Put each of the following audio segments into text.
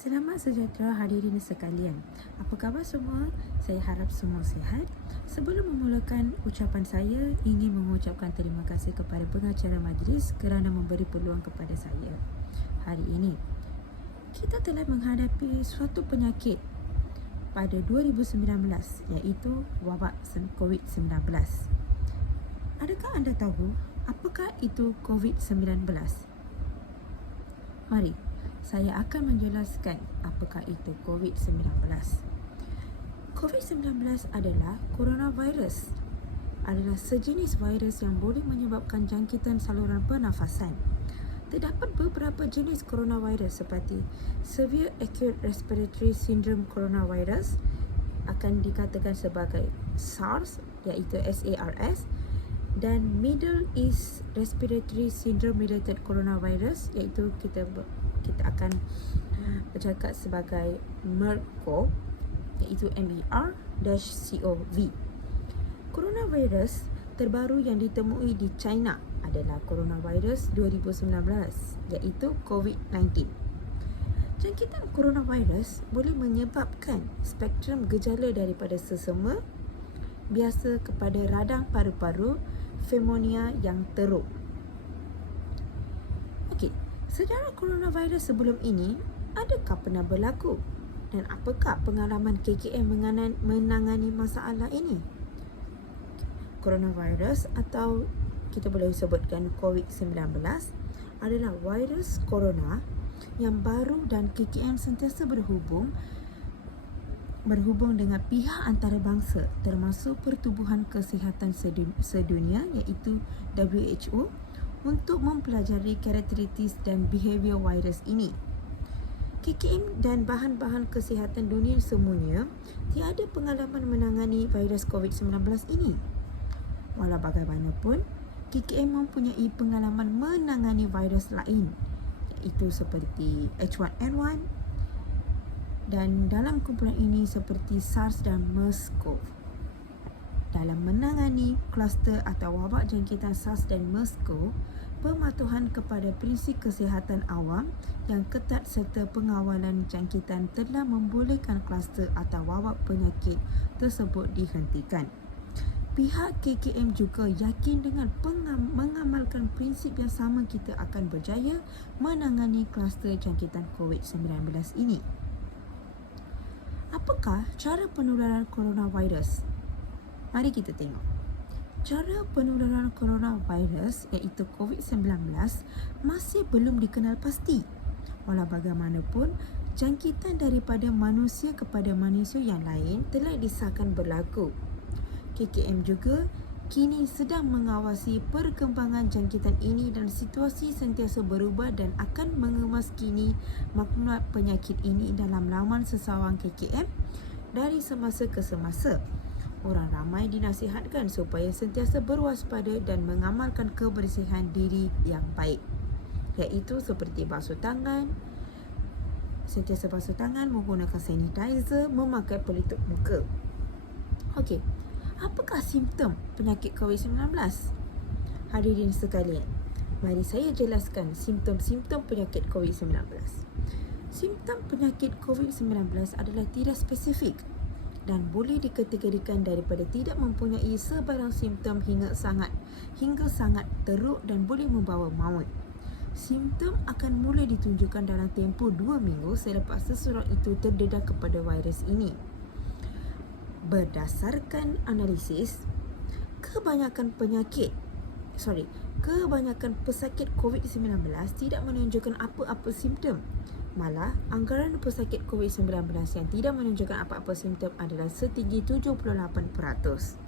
Selamat sejahtera hadirin sekalian. Apa khabar semua? Saya harap semua sihat. Sebelum memulakan ucapan saya, ingin mengucapkan terima kasih kepada pengacara majlis kerana memberi peluang kepada saya. Hari ini, kita telah menghadapi suatu penyakit pada 2019 iaitu wabak COVID-19. Adakah anda tahu apakah itu COVID-19? Mari saya akan menjelaskan apakah itu COVID-19. COVID-19 adalah coronavirus. Adalah sejenis virus yang boleh menyebabkan jangkitan saluran pernafasan. Terdapat beberapa jenis coronavirus seperti Severe Acute Respiratory Syndrome Coronavirus akan dikatakan sebagai SARS iaitu SARS, dan Middle East Respiratory Syndrome Related Coronavirus iaitu kita akan bercakap sebagai MERS-CoV iaitu MER-CoV. Coronavirus terbaru yang ditemui di China adalah coronavirus 2019 iaitu COVID-19. Jangkitan coronavirus boleh menyebabkan spektrum gejala daripada sesama biasa kepada radang paru-paru, pneumonia yang teruk. Okey, sejarah coronavirus sebelum ini adakah pernah berlaku? Dan apakah pengalaman KKM menangani masalah ini? Coronavirus atau kita boleh sebutkan COVID-19 adalah virus corona yang baru dan KKM sentiasa berhubung dengan pihak antarabangsa termasuk Pertubuhan Kesihatan Sedunia iaitu WHO untuk mempelajari karakteristik dan behavior virus ini. KKM dan bahan-bahan kesihatan dunia semuanya tiada pengalaman menangani virus COVID-19 ini. Walau bagaimanapun, KKM mempunyai pengalaman menangani virus lain iaitu seperti H1N1 dan dalam kumpulan ini seperti SARS dan MERS-CoV. Dalam menangani kluster atau wabak jangkitan SARS dan MERS-CoV, pematuhan kepada prinsip kesihatan awam yang ketat serta pengawalan jangkitan telah membolehkan kluster atau wabak penyakit tersebut dihentikan. Pihak KKM juga yakin dengan mengamalkan prinsip yang sama kita akan berjaya menangani kluster jangkitan COVID-19 ini. Apakah cara penularan coronavirus? Mari kita tengok. Cara penularan coronavirus iaitu COVID-19 masih belum dikenal pasti. Walau bagaimanapun, jangkitan daripada manusia kepada manusia yang lain telah disahkan berlaku. KKM juga kini sedang mengawasi perkembangan jangkitan ini dan situasi sentiasa berubah dan akan mengemas kini maklumat penyakit ini dalam laman sesawang KKM dari semasa ke semasa. Orang ramai dinasihatkan supaya sentiasa berwaspada dan mengamalkan kebersihan diri yang baik, iaitu seperti basuh tangan, sentiasa basuh tangan, menggunakan sanitizer, memakai pelitup muka. Okey, apakah simptom penyakit COVID-19? Hadirin sekalian, mari saya jelaskan simptom-simptom penyakit COVID-19. Simptom penyakit COVID-19 adalah tidak spesifik dan boleh dikategorikan daripada tidak mempunyai sebarang simptom hingga sangat teruk dan boleh membawa maut. Simptom akan mula ditunjukkan dalam tempoh 2 minggu selepas seseorang itu terdedah kepada virus ini. Berdasarkan analisis, kebanyakan pesakit COVID-19 tidak menunjukkan apa-apa simptom. Malah, anggaran pesakit COVID-19 yang tidak menunjukkan apa-apa simptom adalah setinggi 78%.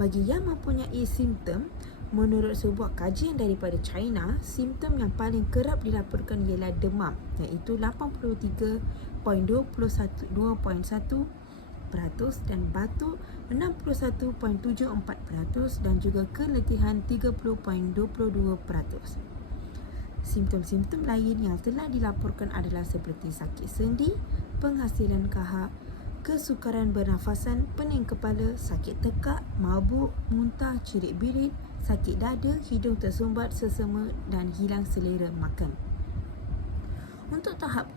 Bagi yang mempunyai simptom, menurut sebuah kajian daripada China, simptom yang paling kerap dilaporkan ialah demam iaitu 83.21% dan batuk 61.74% dan juga keletihan 30.22%. Simptom-simptom lain yang telah dilaporkan adalah seperti sakit sendi, penghasilan kahak, kesukaran bernafasan, pening kepala, sakit tekak, mabuk, muntah, cirit birit, sakit dada, hidung tersumbat, sesama dan hilang selera makan. Untuk tahap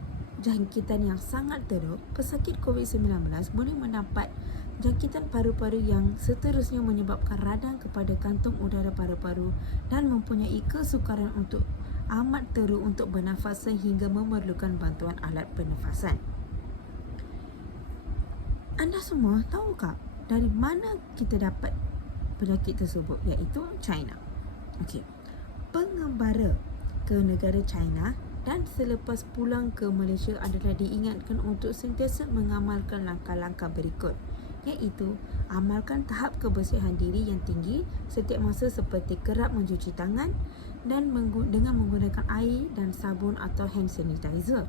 jangkitan yang sangat teruk, pesakit COVID-19 boleh mendapat jangkitan paru-paru yang seterusnya menyebabkan radang kepada kantung udara paru-paru dan mempunyai kesukaran untuk amat teruk untuk bernafas sehingga memerlukan bantuan alat pernafasan. Anda semua tahukah dari mana kita dapat penyakit tersebut, iaitu China? Okey. Pengembara ke negara China dan selepas pulang ke Malaysia adalah diingatkan untuk sentiasa mengamalkan langkah-langkah berikut, iaitu amalkan tahap kebersihan diri yang tinggi setiap masa seperti kerap mencuci tangan dan dengan menggunakan air dan sabun atau hand sanitizer.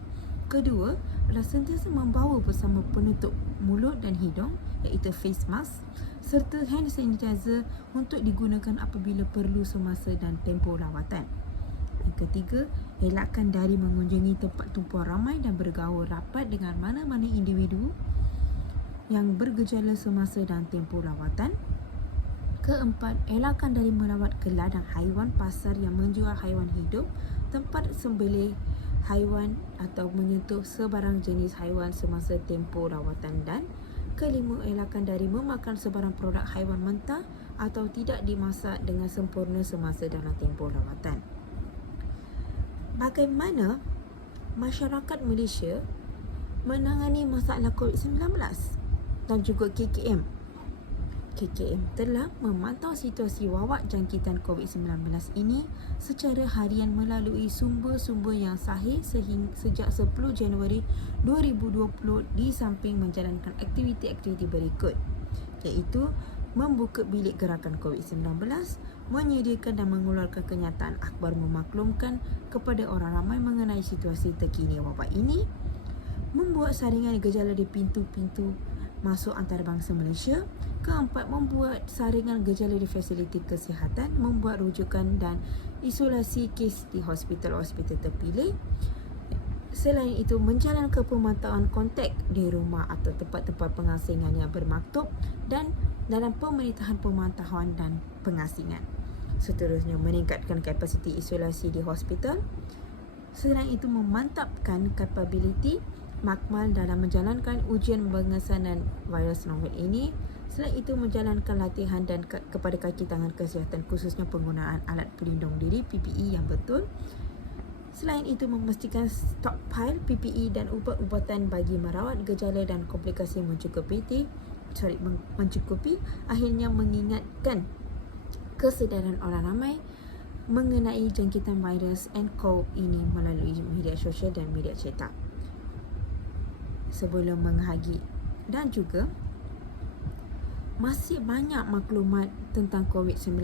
Kedua adalah sentiasa membawa bersama penutup mulut dan hidung, iaitu face mask, serta hand sanitizer untuk digunakan apabila perlu semasa dan tempoh lawatan. Yang ketiga, elakkan dari mengunjungi tempat tumpuan ramai dan bergaul rapat dengan mana-mana individu yang bergejala semasa dan tempoh lawatan. Keempat, elakkan dari merawat ke ladang haiwan, pasar yang menjual haiwan hidup, tempat sembelih haiwan atau menyentuh sebarang jenis haiwan semasa tempoh rawatan. Dan kelima, elakkan dari memakan sebarang produk haiwan mentah atau tidak dimasak dengan sempurna semasa dalam tempoh rawatan. Bagaimana masyarakat Malaysia menangani masalah COVID-19 dan juga KKM? KKM telah memantau situasi wawak jangkitan COVID-19 ini secara harian melalui sumber-sumber yang sahih sejak 10 Januari 2020 di samping menjalankan aktiviti-aktiviti berikut, iaitu membuka bilik gerakan COVID-19, menyediakan dan mengeluarkan kenyataan akhbar memaklumkan kepada orang ramai mengenai situasi terkini wabak ini, membuat saringan gejala di pintu-pintu masuk antarabangsa Malaysia. Keempat, membuat saringan gejala di fasiliti kesihatan, membuat rujukan dan isolasi kes di hospital-hospital terpilih. Selain itu, menjalankan pemantauan kontak di rumah atau tempat-tempat pengasingan yang bermaktub dan dalam pemerintahan pemantauan dan pengasingan. Seterusnya, meningkatkan kapasiti isolasi di hospital. Selain itu, memantapkan kapabiliti makmal dalam menjalankan ujian pengesanan virus novel ini. Selain itu, menjalankan latihan dan kepada kaki tangan kesihatan, khususnya penggunaan alat pelindung diri PPE yang betul. Selain itu, memastikan stockpile PPE dan ubat-ubatan bagi merawat gejala dan komplikasi mencukupi. Akhirnya, mengingatkan kesedaran orang ramai mengenai jangkitan virus nCoV ini melalui media sosial dan media cetak sebelum menghagi. Dan juga masih banyak maklumat tentang COVID-19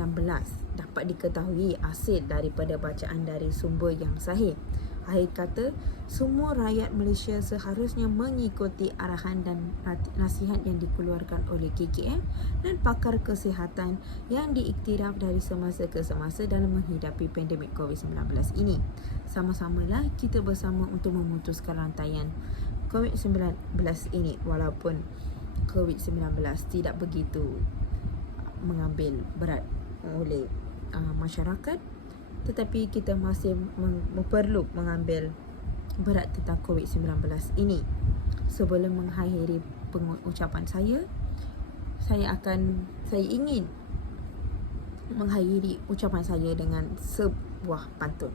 dapat diketahui hasil daripada bacaan dari sumber yang sahih. Akhir kata, semua rakyat Malaysia seharusnya mengikuti arahan dan nasihat yang dikeluarkan oleh KKM dan pakar kesihatan yang diiktiraf dari semasa ke semasa dalam menghadapi pandemik COVID-19 ini. Sama-samalah kita bersama untuk memutuskan rantaian COVID-19 ini, walaupun COVID-19 tidak begitu mengambil berat oleh masyarakat, tetapi kita masih perlu mengambil berat tentang COVID-19 ini. Sebelum mengakhiri pengucapan saya ingin mengakhiri ucapan saya dengan sebuah pantun.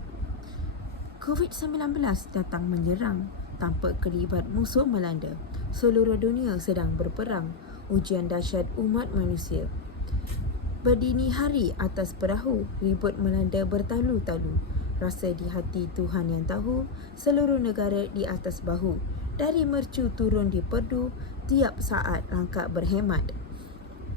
COVID-19 datang menyerang tanpa kelibat musuh melanda. Seluruh dunia sedang berperang, ujian dahsyat umat manusia. Berdini hari atas perahu, ribut melanda bertalu-talu. Rasa di hati Tuhan yang tahu, seluruh negara di atas bahu. Dari mercu turun di perdu, tiap saat langkah berhemat.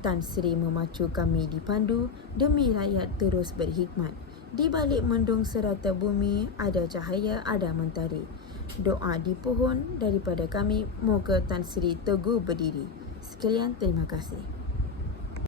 Tan Sri memacu kami dipandu, demi rakyat terus berhikmat. Di balik mendung serata bumi, ada cahaya, ada mentari. Doa di pohon daripada kami, moga Tan Sri teguh berdiri. Sekalian, terima kasih.